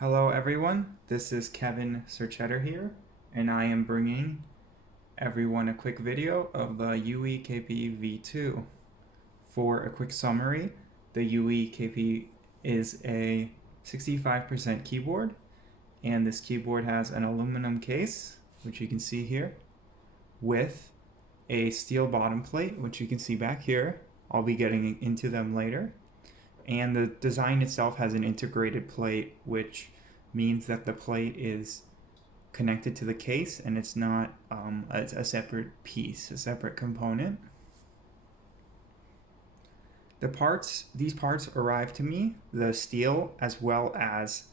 Hello everyone, this is Kevin Serchetter here, and I am bringing everyone a quick video of the Yuikp V2. For a quick summary, the Yuikp is a 65% keyboard, and this keyboard has an aluminum case, which you can see here, with a steel bottom plate, which you can see back here. I'll be getting into them later. And the design itself has an integrated plate, which means that the plate is connected to the case and it's not a separate piece, a separate component. These parts arrive to me, the steel as well as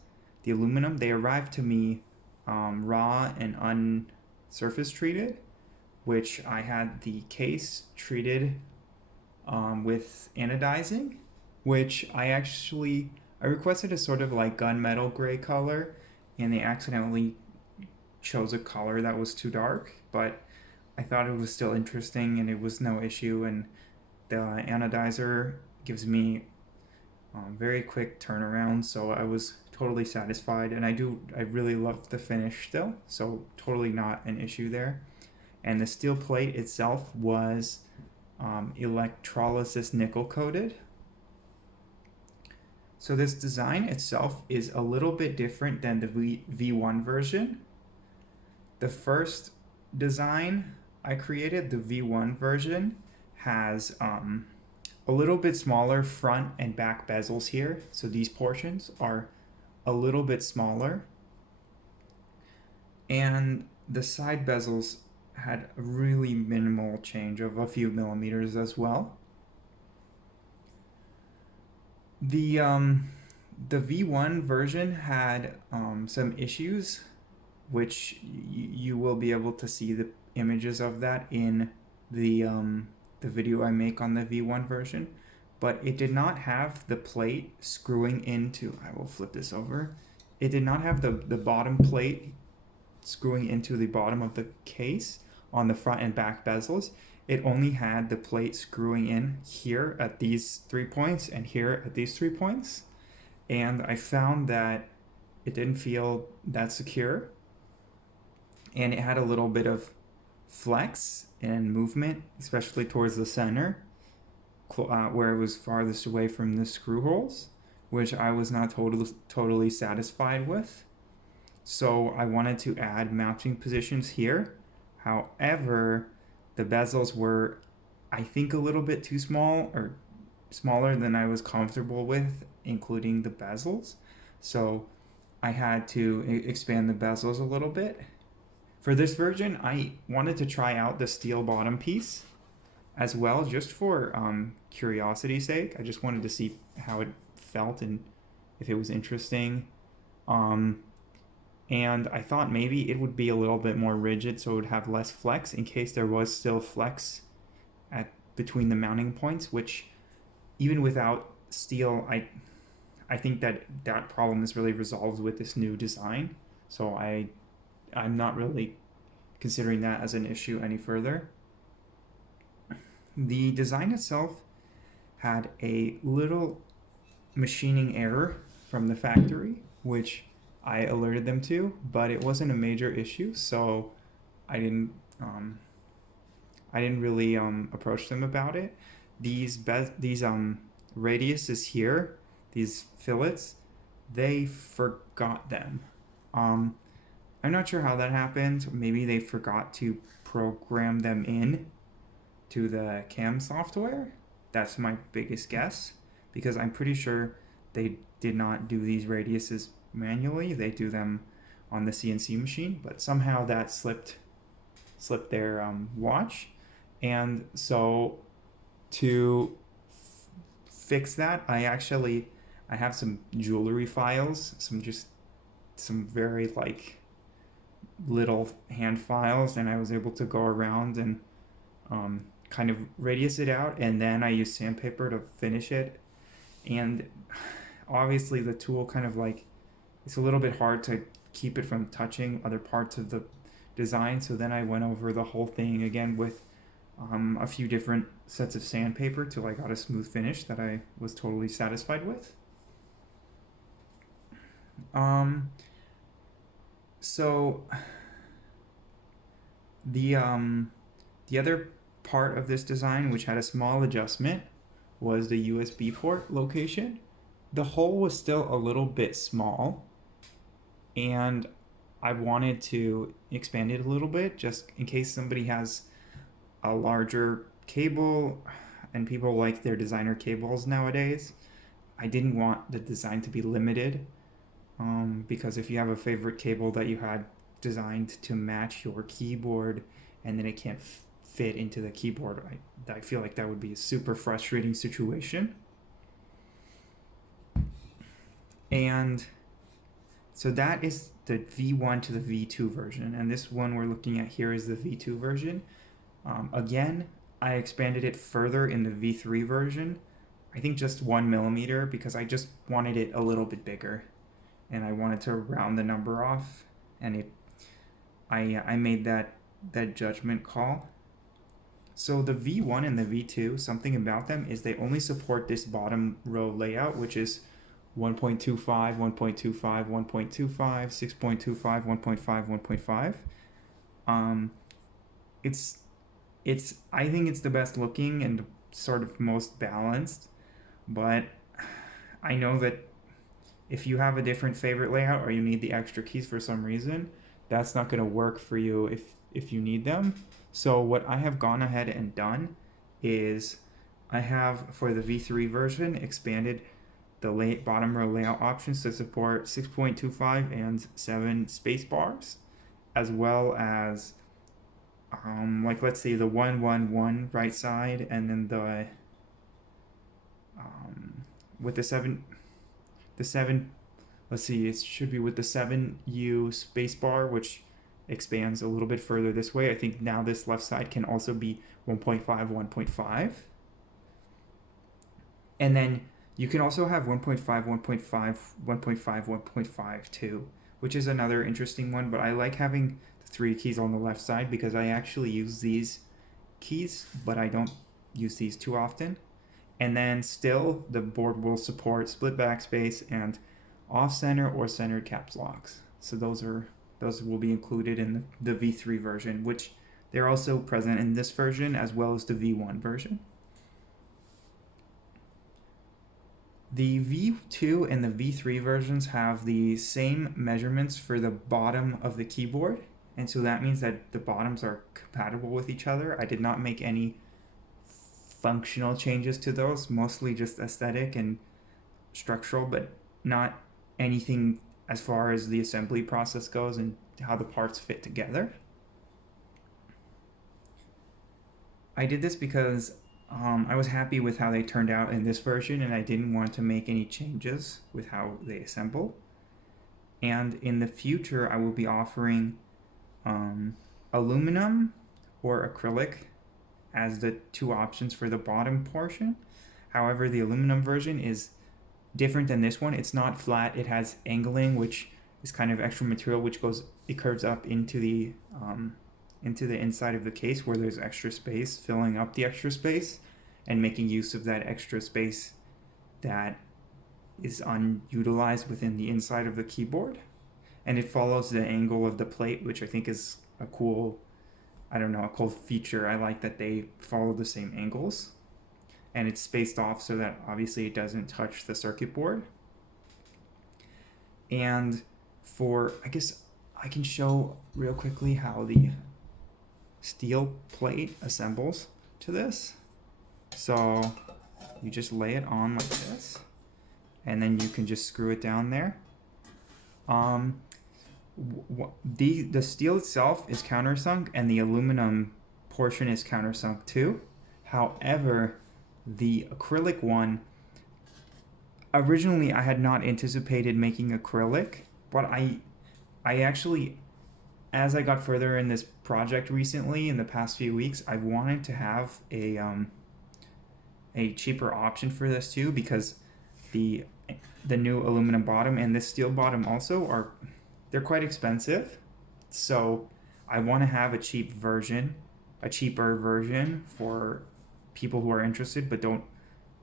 the aluminum, they arrive to me raw and unsurface treated, which I had the case treated with anodizing, which I requested a sort of like gunmetal gray color, and they accidentally chose a color that was too dark, but I thought it was still interesting and it was no issue, and the anodizer gives me very quick turnaround, so I was totally satisfied, and I really love the finish still, so totally not an issue there. And the steel plate itself was electrolysis nickel coated. So this design itself is a little bit different than the V1 version. The first design I created, the V1 version, has a little bit smaller front and back bezels here. So these portions are a little bit smaller. And the side bezels had a really minimal change of a few millimeters as well. The V1 version had some issues, which you will be able to see the images of that in the video I make on the V1 version, but it did not have the plate screwing into, I will flip this over, it did not have the bottom plate screwing into the bottom of the case on the front and back bezels. It only had the plate screwing in here at these 3 points and here at these 3 points. And I found that it didn't feel that secure. And it had a little bit of flex and movement, especially towards the center, where it was farthest away from the screw holes, which I was not totally satisfied with. So I wanted to add mounting positions here. However, the bezels were, I think, a little bit too small, or smaller than I was comfortable with, including the bezels. So I had to expand the bezels a little bit. For this version, I wanted to try out the steel bottom piece as well, just for curiosity's sake. I just wanted to see how it felt and if it was interesting. And I thought maybe it would be a little bit more rigid, so it would have less flex in case there was still flex between the mounting points, which even without steel, I think that problem is really resolved with this new design. So I'm not really considering that as an issue any further. The design itself had a little machining error from the factory, which I alerted them to, but it wasn't a major issue, so I didn't really approach them about it. These radiuses here, these fillets, they forgot them. I'm not sure how that happened. Maybe they forgot to program them in to the CAM software. That's my biggest guess, because I'm pretty sure they did not do these radiuses manually. They do them on the CNC machine, but somehow that slipped their watch. And so to fix that, I have some jewelry files, some very like little hand files, and I was able to go around and kind of radius it out, and then I used sandpaper to finish it. And obviously the tool kind of like, it's a little bit hard to keep it from touching other parts of the design, so then I went over the whole thing again with a few different sets of sandpaper till I got a smooth finish that I was totally satisfied with. Um, so the um, the other part of this design, which had a small adjustment, was the USB port location. The hole was still a little bit small, and I wanted to expand it a little bit just in case somebody has a larger cable, and people like their designer cables nowadays. I didn't want the design to be limited, because if you have a favorite cable that you had designed to match your keyboard and then it can't fit into the keyboard, I feel like that would be a super frustrating situation. And so that is the V1 to the V2 version, and this one we're looking at here is the V2 version. Again, I expanded it further in the V3 version, I think just 1 millimeter, because I just wanted it a little bit bigger, and I wanted to round the number off, and I made that judgment call. So the V1 and the V2, something about them is they only support this bottom row layout, which is 1.25, 1.25, 1.25, 6.25, 1.5, 1.5. It's I think it's the best looking and sort of most balanced, but I know that if you have a different favorite layout or you need the extra keys for some reason, that's not going to work for you if you need them. So what I have gone ahead and done is I have, for the V3 version, expanded the bottom row layout options to support 6.25 and 7 space bars, as well as like let's say the 111 right side, and then the with the 7 let's see, it should be with the 7U space bar, which expands a little bit further this way. I think now this left side can also be 1.5, 1.5. And then you can also have 1.5, 1.5, 1.5, 1.5 too, which is another interesting one, but I like having the 3 keys on the left side because I actually use these keys, but I don't use these too often. And then still, the board will support split backspace and off-center or centered caps locks. So those will be included in the V3 version, which they're also present in this version as well as the V1 version. The V2 and the V3 versions have the same measurements for the bottom of the keyboard, and so that means that the bottoms are compatible with each other. I did not make any functional changes to those, mostly just aesthetic and structural, but not anything as far as the assembly process goes and how the parts fit together. I did this because I was happy with how they turned out in this version, and I didn't want to make any changes with how they assemble. And in the future, I will be offering aluminum or acrylic as the 2 options for the bottom portion. However, the aluminum version is different than this one. It's not flat. It has angling, which is kind of extra material, which it curves up into the inside of the case where there's extra space, filling up the extra space and making use of that extra space that is unutilized within the inside of the keyboard. And it follows the angle of the plate, which I think is a cool feature. I like that they follow the same angles, and it's spaced off so that obviously it doesn't touch the circuit board. And I guess I can show real quickly how the steel plate assembles to this. So you just lay it on like this, and then you can just screw it down there. The steel itself is countersunk, and the aluminum portion is countersunk too. However, the acrylic one, originally I had not anticipated making acrylic, but I actually, as I got further in this project recently, in the past few weeks, I wanted to have a cheaper option for this too, because the new aluminum bottom and this steel bottom also they're quite expensive. So I want to have a cheaper version for people who are interested but don't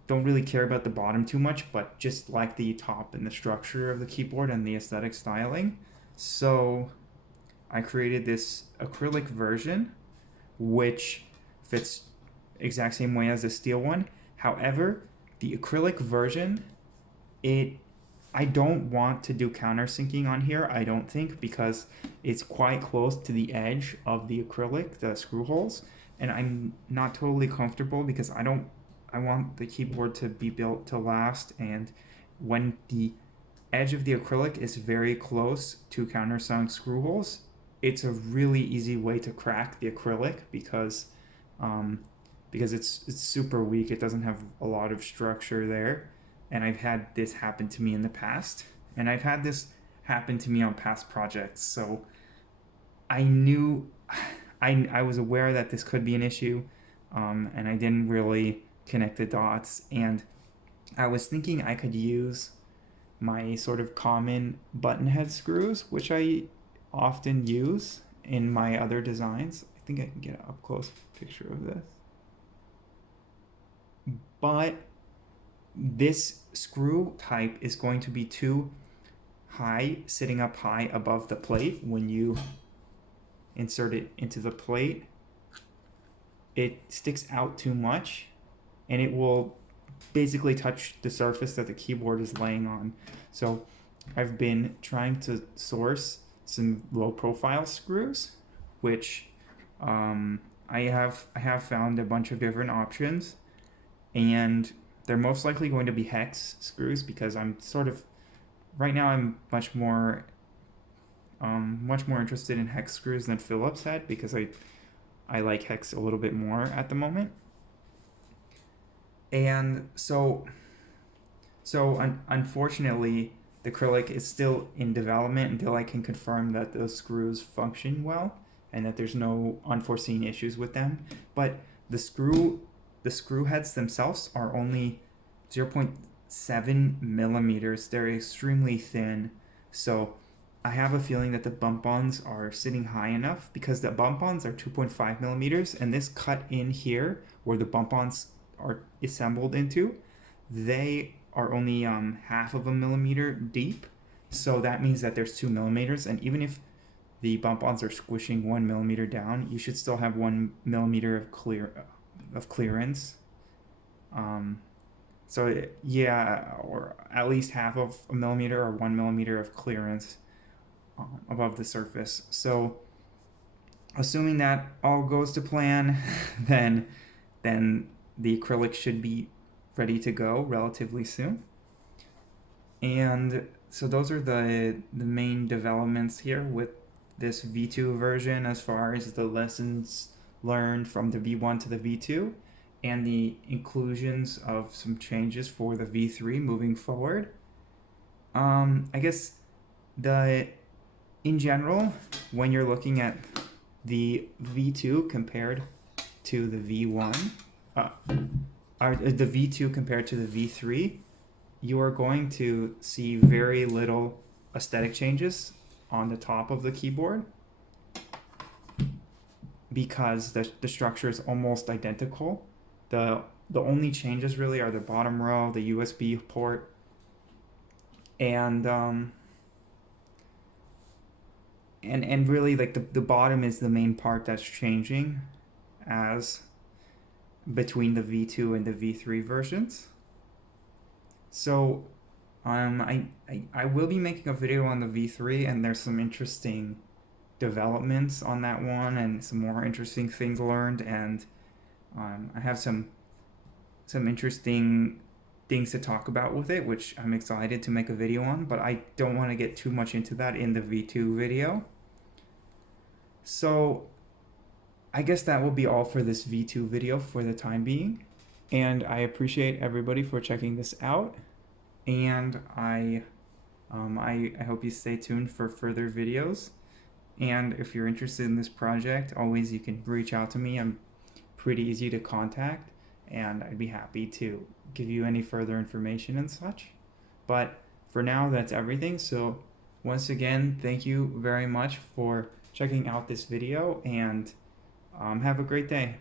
don't really care about the bottom too much, but just like the top and the structure of the keyboard and the aesthetic styling. So I created this acrylic version, which fits exact same way as the steel one. However, the acrylic version, I don't want to do countersinking on here, I don't think, because it's quite close to the edge of the acrylic, the screw holes, and I'm not totally comfortable because I want the keyboard to be built to last, and when the edge of the acrylic is very close to countersunk screw holes, it's a really easy way to crack the acrylic because it's super weak. It doesn't have a lot of structure there, and I've had this happen to me in the past, and I've had this happen to me on past projects. So I knew, I was aware that this could be an issue, and I didn't really connect the dots. And I was thinking I could use my sort of common button head screws, which I often use in my other designs. I think I can get an up close picture of this. But this screw type is going to be too high, sitting up high above the plate. When you insert it into the plate, it sticks out too much, and it will basically touch the surface that the keyboard is laying on. So I've been trying to source some low profile screws, which I have found a bunch of different options, and they're most likely going to be hex screws because I'm sort of right now I'm much more interested in hex screws than Phillips head because I like hex a little bit more at the moment. And so unfortunately, the acrylic is still in development until I can confirm that those screws function well and that there's no unforeseen issues with them. But the screw heads themselves are only 0.7 millimeters. They're extremely thin. So I have a feeling that the bump-ons are sitting high enough because the bump-ons are 2.5 millimeters, and this cut in here where the bump-ons are assembled into, they are only half of a millimeter deep. So that means that there's 2 millimeters, and even if the bump-ons are squishing 1 millimeter down, you should still have 1 millimeter of clearance. So yeah, or at least half of a millimeter or 1 millimeter of clearance above the surface. So assuming that all goes to plan, then the acrylic should be ready to go relatively soon. And so those are the main developments here with this V2 version as far as the lessons learned from the V1 to the V2 and the inclusions of some changes for the V3 moving forward. I guess in general, when you're looking at the V2 compared to the V1, the V2 compared to the V3, you are going to see very little aesthetic changes on the top of the keyboard because the structure is almost identical. The only changes really are the bottom row, the USB port, and really like the bottom is the main part that's changing as between the V2 and the V3 versions. So I will be making a video on the V3, and there's some interesting developments on that one and some more interesting things learned, and I have some interesting things to talk about with it, which I'm excited to make a video on, but I don't want to get too much into that in the V2 video. So I guess that will be all for this V2 video for the time being, and I appreciate everybody for checking this out, and I hope you stay tuned for further videos. And if you're interested in this project, always you can reach out to me. I'm pretty easy to contact, and I'd be happy to give you any further information and such. But for now, that's everything. So once again, thank you very much for checking out this video, and have a great day.